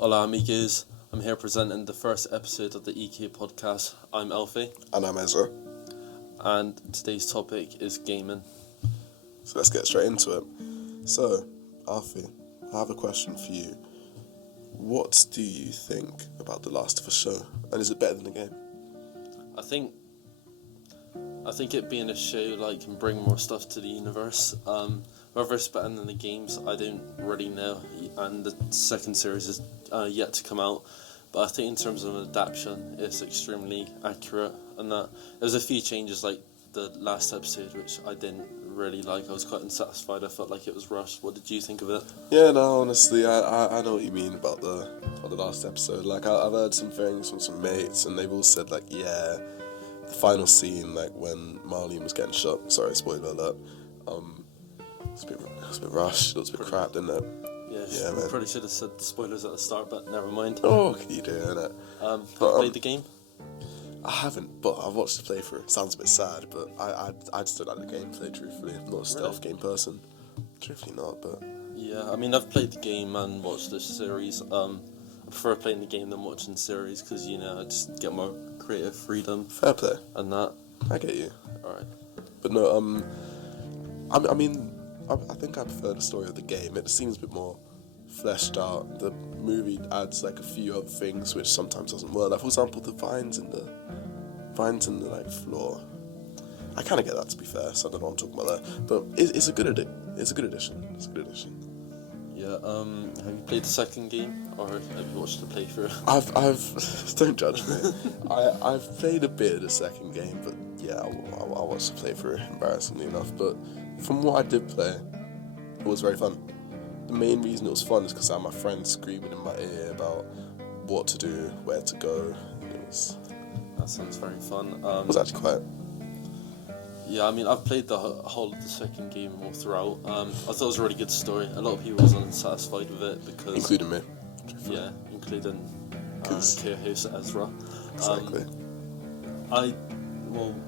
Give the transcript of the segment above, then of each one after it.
Hola amigos, I'm here presenting the first episode of the ECAE podcast. I'm Elfie. And I'm Ezra. And today's topic is gaming. So let's get straight into it. So, Alfie, I have a question for you. What do you think about The Last of Us show? And is it better than the game? I think it being a show can bring more stuff to the universe. Whether it's better than the games, I don't really know. And the second series is yet to come out. But I think in terms of an adaptation, it's extremely accurate. And that there's a few changes like the last episode, which I didn't really like. I was quite unsatisfied. I felt like it was rushed. What did you think of it? Yeah, no, honestly, I know what you mean about the last episode. I've heard some things from some mates, and they've all said, the final scene, when Marlene was getting shot, sorry, spoiler alert, it was a bit rushed, it was a bit crap, didn't it? Yeah, man. Probably should have said spoilers at the start, but never mind. Oh, what can you do, innit? Have you played the game? I haven't, but I've watched the playthrough. It sounds a bit sad, but I just don't like the gameplay, truthfully. I'm not a stealth game person. Truthfully not, but... Yeah, I mean, I've played the game and watched the series. I prefer playing the game than watching the series, because, I just get more creative freedom. Fair play. And that. I get you. Alright. But no, I think I prefer the story of the game. It seems a bit more fleshed out. The movie adds a few other things which sometimes doesn't work. For example, the vines in the floor. I kind of get that, to be fair. So I don't know what I'm talking about there. But it's a good addition. It's a good addition. Yeah. Have you played the second game, or have you watched the playthrough? I've don't judge me. I've played a bit of the second game, but yeah, I watched the playthrough, embarrassingly enough. But from what I did play, it was very fun. The main reason it was fun is because I had my friends screaming in my ear about what to do, where to go. That sounds very fun. It was actually quite... Yeah, I mean, I've played the whole of the second game all throughout. I thought it was a really good story. A lot of people wasn't satisfied with it because... Including me. Yeah, including co-host Ezra. Exactly.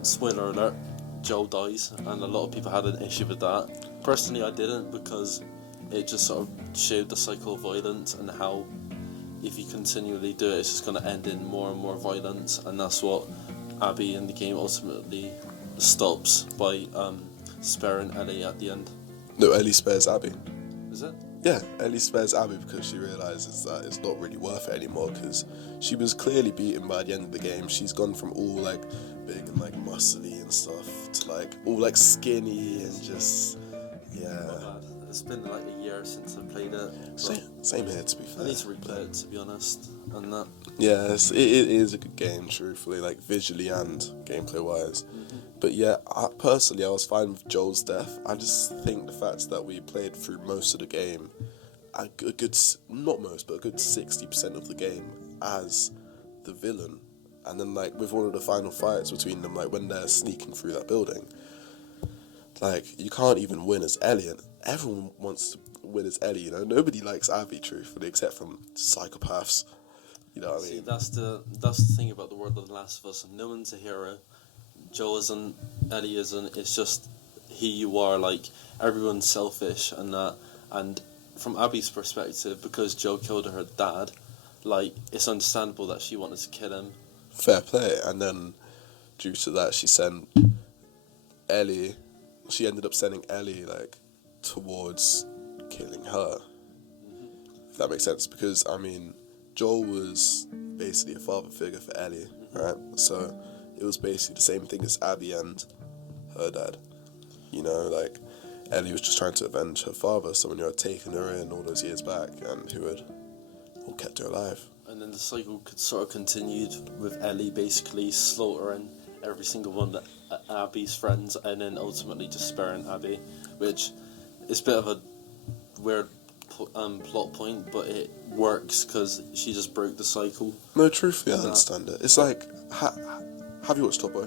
Spoiler alert, Joel dies, and a lot of people had an issue with that. Personally, I didn't, because it just sort of showed the cycle of violence and how if you continually do it, it's just going to end in more and more violence, and that's what Abby in the game ultimately stops by sparing Ellie at the end. No, Ellie spares Abby. Is it? Yeah, Ellie spares Abby because she realises that it's not really worth it anymore, because she was clearly beaten by the end of the game. She's gone from all big and muscly and stuff to all skinny and just It's been a year since I played it. Same here, to be fair. I need to replay it, to be honest, and that. Yes, it is a good game, truthfully, visually and gameplay wise. Mm-hmm. But yeah, I was fine with Joel's death. I just think the fact that we played through most of the game, a good, not most, but a good 60% of the game as the villain, and then with one of the final fights between them, when they're sneaking through that building, you can't even win as Ellie. Everyone wants to win as Ellie, Nobody likes Abby, truthfully, except from psychopaths. You know what I mean? See, that's the thing about the world of The Last of Us. No one's a hero. Joel isn't, Ellie isn't. It's just who you are. Everyone's selfish and that. And from Abby's perspective, because Joel killed her dad, it's understandable that she wanted to kill him. Fair play. And then, due to that, she ended up sending Ellie towards killing her. If that makes sense, because Joel was basically a father figure for Ellie, right? So it was basically the same thing as Abby and her dad. Ellie was just trying to avenge her father, someone who had taken her in all those years back and who had all kept her alive. And then the cycle could sort of continued with Ellie basically slaughtering every single one of Abby's friends, and then ultimately just sparing Abby, which is a bit of a weird plot point, but it works because she just broke the cycle. No, truthfully, I understand it. It's have you watched Top Boy?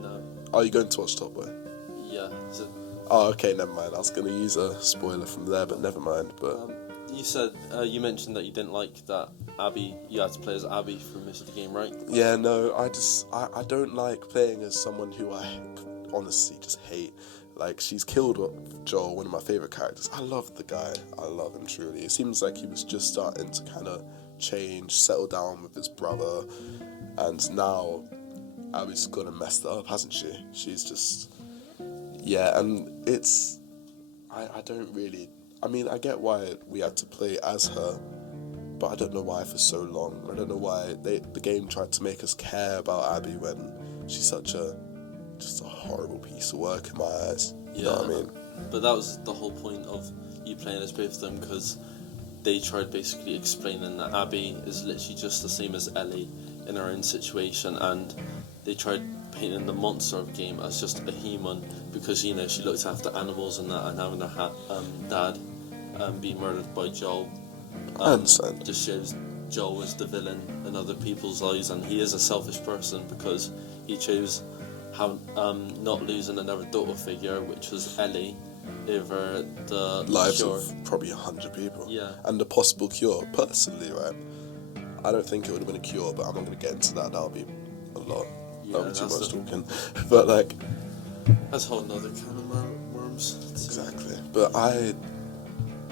No. Are you going to watch Top Boy? Yeah. Oh, okay, never mind. I was going to use a spoiler from there, but never mind. But you mentioned that you didn't like that Abby. You had to play as Abby for most of the game, right? Yeah, no. I don't like playing as someone who I honestly just hate. Like, she's killed Joel, one of my favourite characters. I love the guy. I love him, truly. It seems like he was just starting to kind of change, settle down with his brother. And now, Abby's gonna mess that up, hasn't she? She's just... Yeah, and it's... I don't really... I mean, I get why we had to play as her, but I don't know why for so long. I don't know why the game tried to make us care about Abby when she's such a... just a horrible piece of work in my eyes. You know what I mean? But that was the whole point of you playing as both of them, because they tried basically explaining that Abby is literally just the same as Ellie in her own situation, and they tried painting the monster of the game as just a human, because, you know, she looks after animals and that, and having her dad be murdered by Joel I understand. just shows Joel as the villain in other people's lives, and he is a selfish person because he chose not losing another daughter figure, which was Ellie, over the Lives cure. of probably 100 people. Yeah. And the possible cure. Personally, right, I don't think it would have been a cure, but I'm not going to get into that. That would be a lot. Yeah, that would be too that's much talking. But, like... That's a whole nother can of worms. Exactly. But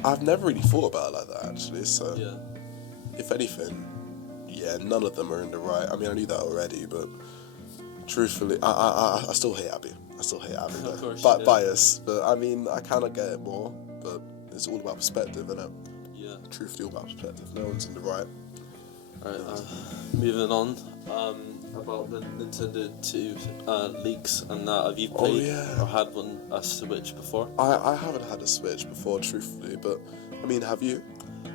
I've never really thought about it like that, actually, so... Yeah. If anything, yeah, none of them are in the right. I mean, I knew that already, but... Truthfully, I still hate Abby. I still hate Abby, Of course though. you do. Bias, but I mean, I kind of get it more, but it's all about perspective, isn't it? Yeah. Truthfully, all about perspective. No one's in the right. Alright, moving on. About the Nintendo 2 leaks and that. Have you played or had a Switch before? I haven't had a Switch before, truthfully, but I mean, have you?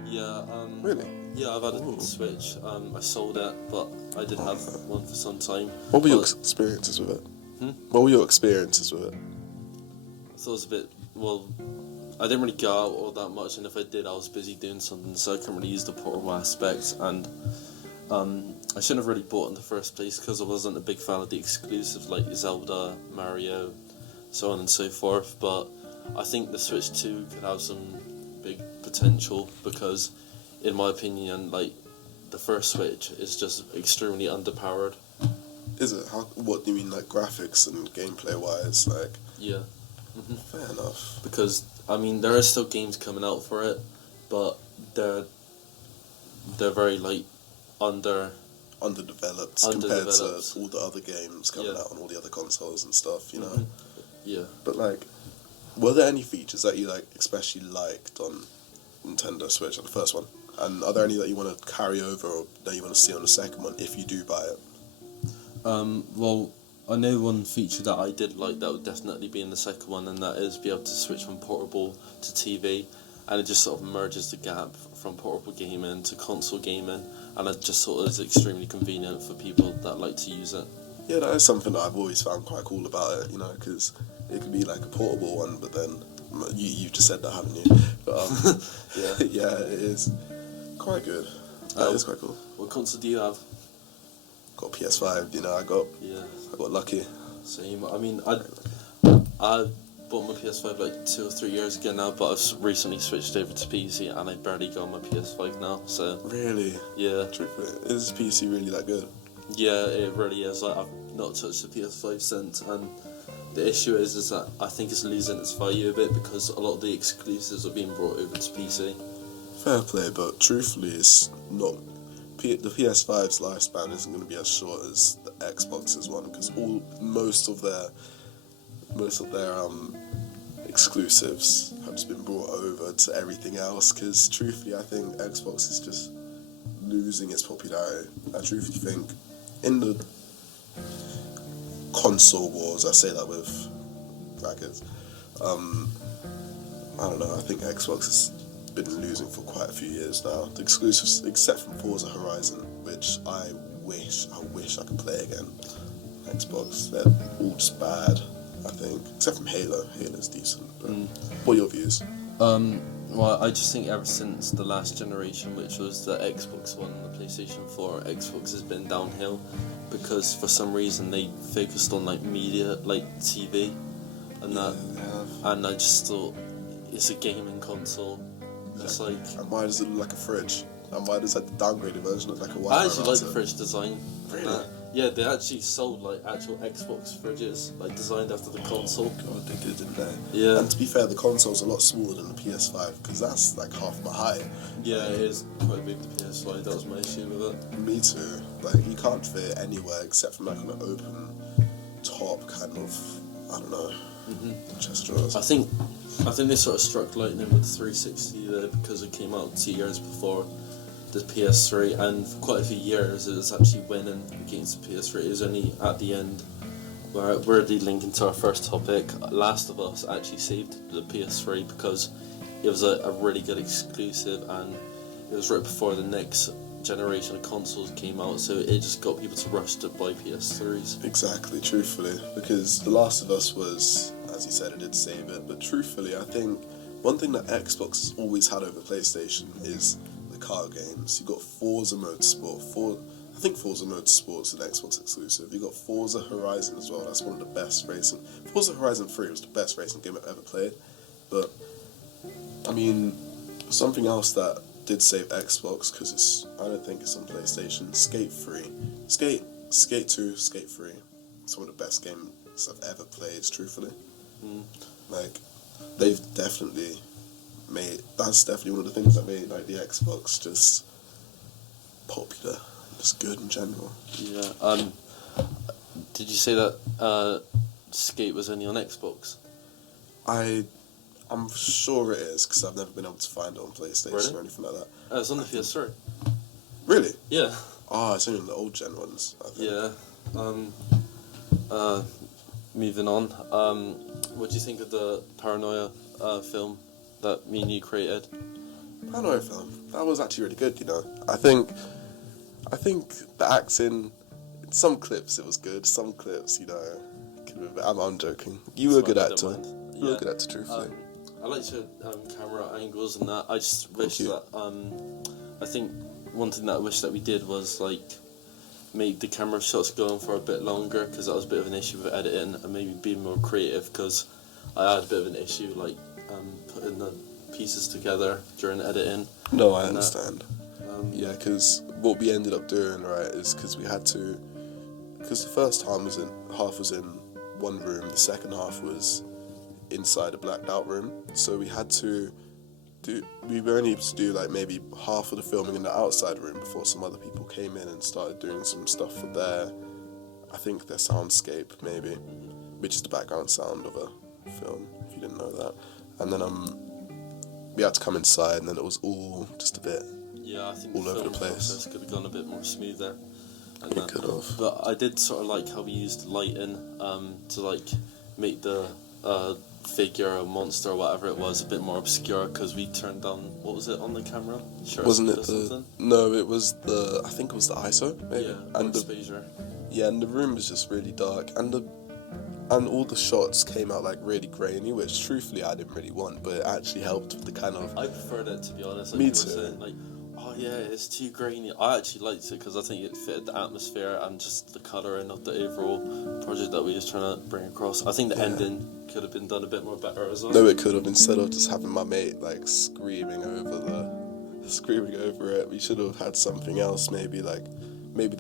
Yeah. Really? Yeah, I've had a Switch. I sold it, but I did have one for some time. What were your experiences with it? What were your experiences with it? I thought it was a bit, well, I didn't really go out all that much, and if I did, I was busy doing something, so I couldn't really use the portable aspects, and I shouldn't have really bought it in the first place, because I wasn't a big fan of the exclusives like Zelda, Mario, so on and so forth, but I think the Switch 2 could have some big potential, because in my opinion, like, the first Switch is just extremely underpowered. Is it? What do you mean, like graphics and gameplay wise? Like, Yeah. fair enough. Because, I mean, there are still games coming out for it, but they're very, like, Underdeveloped compared to all the other games coming out on all the other consoles and stuff, you know? Yeah. But, like, were there any features that you, like, especially liked on Nintendo Switch, on the first one? And are there any that you want to carry over or that you want to see on the second one if you do buy it? Well, I know one feature that I did like that would definitely be in the second one, and that is be able to switch from portable to TV, and it just sort of merges the gap from portable gaming to console gaming, and it just sort of is extremely convenient for people that like to use it. Yeah, that is something that I've always found quite cool about it, you know, because it could be like a portable one, but then you just said that, haven't you? But yeah, it is quite good. It is quite cool. What console do you have? Got PS5, you know. I got lucky. Same. I mean, I bought my PS5 like 2 or 3 years ago now, but I've recently switched over to PC, and I barely go on my PS5 now. So really, yeah. Truthfully, is PC really that good? Yeah, it really is. Like, I've not touched the PS5 since, and the issue is that I think it's losing its value a bit because a lot of the exclusives are being brought over to PC. Fair play, but truthfully, it's not. The PS5's lifespan isn't going to be as short as the Xbox's one, because most of their exclusives have just been brought over to everything else. Because truthfully, I think Xbox is just losing its popularity. I truthfully think in the console wars, I say that with brackets. I don't know. I think Xbox has been losing for quite a few years now. The exclusives, except from Forza Horizon, which I wish I could play again. Xbox, they're all just bad, I think. Except from Halo. Halo's decent. But what are your views? Well, I just think ever since the last generation, which was the Xbox One and the PlayStation 4, Xbox has been downhill, because for some reason they focused on like media, like TV, and that, and I just thought it's a gaming console. It's like, and why does it look like a fridge? And why does that downgraded version look like a Wi-Fi I actually like router? the fridge design. Really? Yeah, they actually sold like actual Xbox fridges, like designed after the console. God, they did, didn't they? Yeah. And to be fair, the console's a lot smaller than the PS5 because that's like half my height. Yeah, it is quite big, the PS5. That was my issue with it. Me too. Like you can't fit it anywhere except from like an open top kind of, I don't know, chest drawers. I think they sort of struck lightning with the 360 there because it came out 2 years before the PS3, and for quite a few years it was actually winning against the PS3. It was only at the end where we're linking to our first topic. Last of Us actually saved the PS3 because it was a really good exclusive, and it was right before the next generation of consoles came out, so it just got people to rush to buy PS3s. Exactly, truthfully, because The Last of Us was, as you said, it did save it, but truthfully, I think one thing that Xbox has always had over PlayStation is the car games. You got Forza Motorsport, I think Forza Motorsport's an Xbox exclusive. You got Forza Horizon as well. That's one of the best racing. Forza Horizon 3 was the best racing game I've ever played. But I mean, something else that did save Xbox, because I don't think it's on PlayStation. Skate 2, Skate 3. It's one of the best games I've ever played. Truthfully, like they've definitely made. That's definitely one of the things that made like the Xbox just popular. Just good in general. Yeah. Did you say that Skate was only on Xbox? I'm sure it is because I've never been able to find it on PlayStation Really? or anything like that. It's on the PS3. Really? Yeah. Oh, it's only on the old gen ones, I think. Yeah. Moving on. What do you think of the Paranoia film that me and you created? Paranoia film. That was actually really good, you know. I think the acting, in some clips it was good, some clips, you know, I'm joking. You were a good actor. You were a good actor, truthfully. I liked your camera angles and that. I just wish that, I think one thing that I wish that we did was like make the camera shots go on for a bit longer, because that was a bit of an issue with editing, and maybe be more creative, because I had a bit of an issue like putting the pieces together during editing. No, I understand. Yeah, because what we ended up doing, right, is because the first time half was in one room, the second half was inside a blacked out room, so we were only able to do like maybe half of the filming in the outside room before some other people came in and started doing some stuff for their soundscape maybe, which is the background sound of a film, if you didn't know that. And then we had to come inside, and then it was all just a bit I think all the over the film place. process could have gone a bit more smoother. And It could have. But I did sort of like how we used lighting to like make the figure or monster or whatever it was a bit more obscure, because we turned down, what was it on the camera? Wasn't it No, it was I think it was the ISO maybe. Yeah, and exposure. and the room was just really dark, and all the shots came out like really grainy, which truthfully I didn't really want, but it actually helped with the kind of. I preferred it, to be honest. Like Me you were too. saying, like, oh yeah, it's too grainy. I actually liked it because I think it fitted the atmosphere and just the colouring of the overall project that we were trying to bring across. I think the ending could have been done a bit more better as well. No, it could have, instead of just having my mate like screaming over it. We should have had something else. Maybe the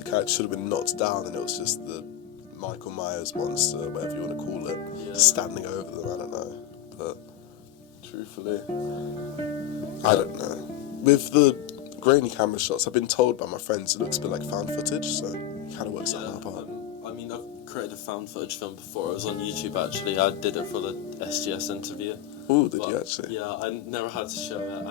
cat should have been knocked down, and it was just the Michael Myers monster, whatever you want to call it, just standing over them. I don't know, but truthfully, I don't know. With the grainy camera shots, I've been told by my friends it looks a bit like found footage, so it kind of works out my part. I mean, I've created a found footage film before. It was on YouTube actually. I did it for the SGS interview. Oh, did you actually? Yeah, I never had to show it, and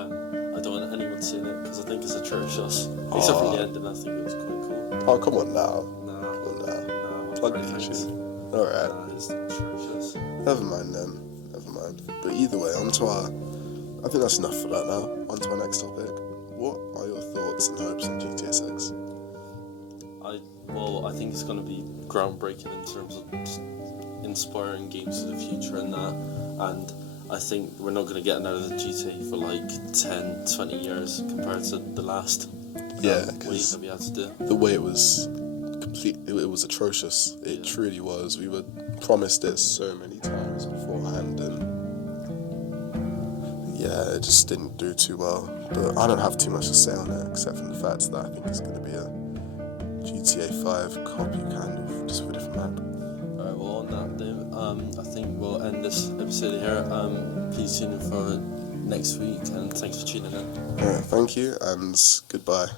I don't want anyone seeing it because I think it's atrocious. Except for the ending, I think it was quite cool. Oh, come on now. Nah. Come on now. Nah, Plug the thanks. YouTube. Alright. Nah, it's atrocious. Never mind then. Never mind. But either way, I think that's enough for that now. On to our next topic. What are your thoughts and hopes on GTA 6? I think it's going to be groundbreaking in terms of just inspiring games for the future and that. And I think we're not going to get another GTA for like 10, 20 years compared to the last wait that we had to do. The way it was it was atrocious. It truly was. We were promised it so many times beforehand, and it just didn't do too well. But I don't have too much to say on it, except for the fact that I think it's going to be a GTA 5 copy, kind of, just for a different map. Alright, well, on that note, I think we'll end this episode here. Please tune in for next week, and thanks for tuning in. Alright, thank you, and goodbye.